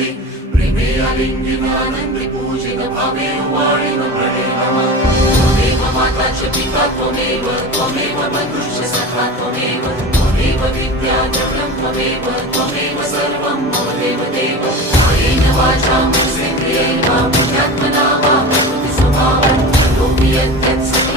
तुझे प्रेमे आलिंगिनानंदी पूजित भावे वाळीन प्रणय नमः त्वमेव माता च पिता त्वमेव बन्धुश्च सखा त्वमेव विद्या द्रव्यं त्वमेव सर्वं मम देव कायेन वाचा मनसेन्द्रियैर्वा बुद्ध्यात्मना वा प्रकृतिस्वभावं करोमि यत्